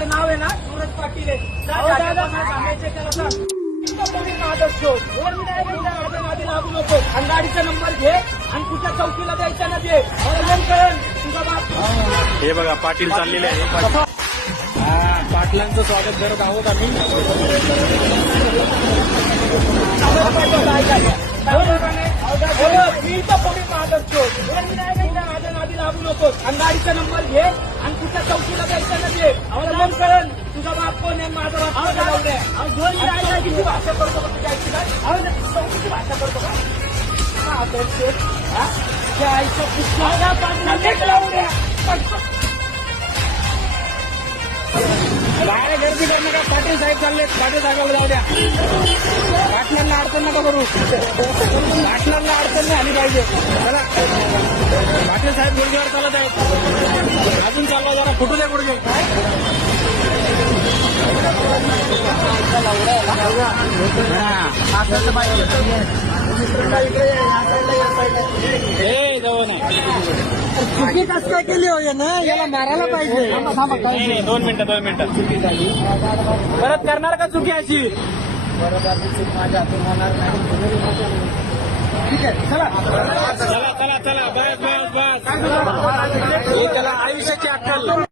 माझं नाव आहे ना सूरज पाटील आहे. सांगायचे त्याला सांग. आदर्श शोध. वर मी नाही म्हणलं, माझ्या नादी लागू नको. आणि गाडीचा नंबर घे आणि कुठल्या चौकीला द्यायचा ना दे. कळण तुझा बाप. हे बघा पाटील चाललेले आहे. पाटलांचं स्वागत करत आहोत आम्ही. मी तर पोलीस आदर्श शोध. वर मी नाही म्हणलं, माझ्या नादी लागू नको. आणि गाडीचा नंबर घे आणि कुठल्या चौकीला द्यायचा ना दे. कळण तुझा बाप कोण आहे, माझा बाप कोण आहे. किती भाषा करतो का तुझ्या आईची काय? चौकीची भाषा करतो का आदर्श शोध? त्या आईचं पुस्तक लावून द्या. बाहेर गर्दी करू नका. पाटील साहेब चालले. पाटील साहेबाला जाऊ द्या. पाटलांना अडचण नका करू. पाटलांना अडचण नाही आली पाहिजे. चला पाटील साहेब गुडघ्यावर चालत आहेत. अजून चालवा जरा फुटू द्या गुडघे. हे जाऊ ना. चुकी कसं काय केली हो ना, याला मारायला पाहिजे. नाही 2 मिनिटं 2 मिनिटं. परत करणार का चुकी अशी? ठीक आहे चला. चला चला चला. बस बस बस. ही त्याला आयुष्याची अक्कल.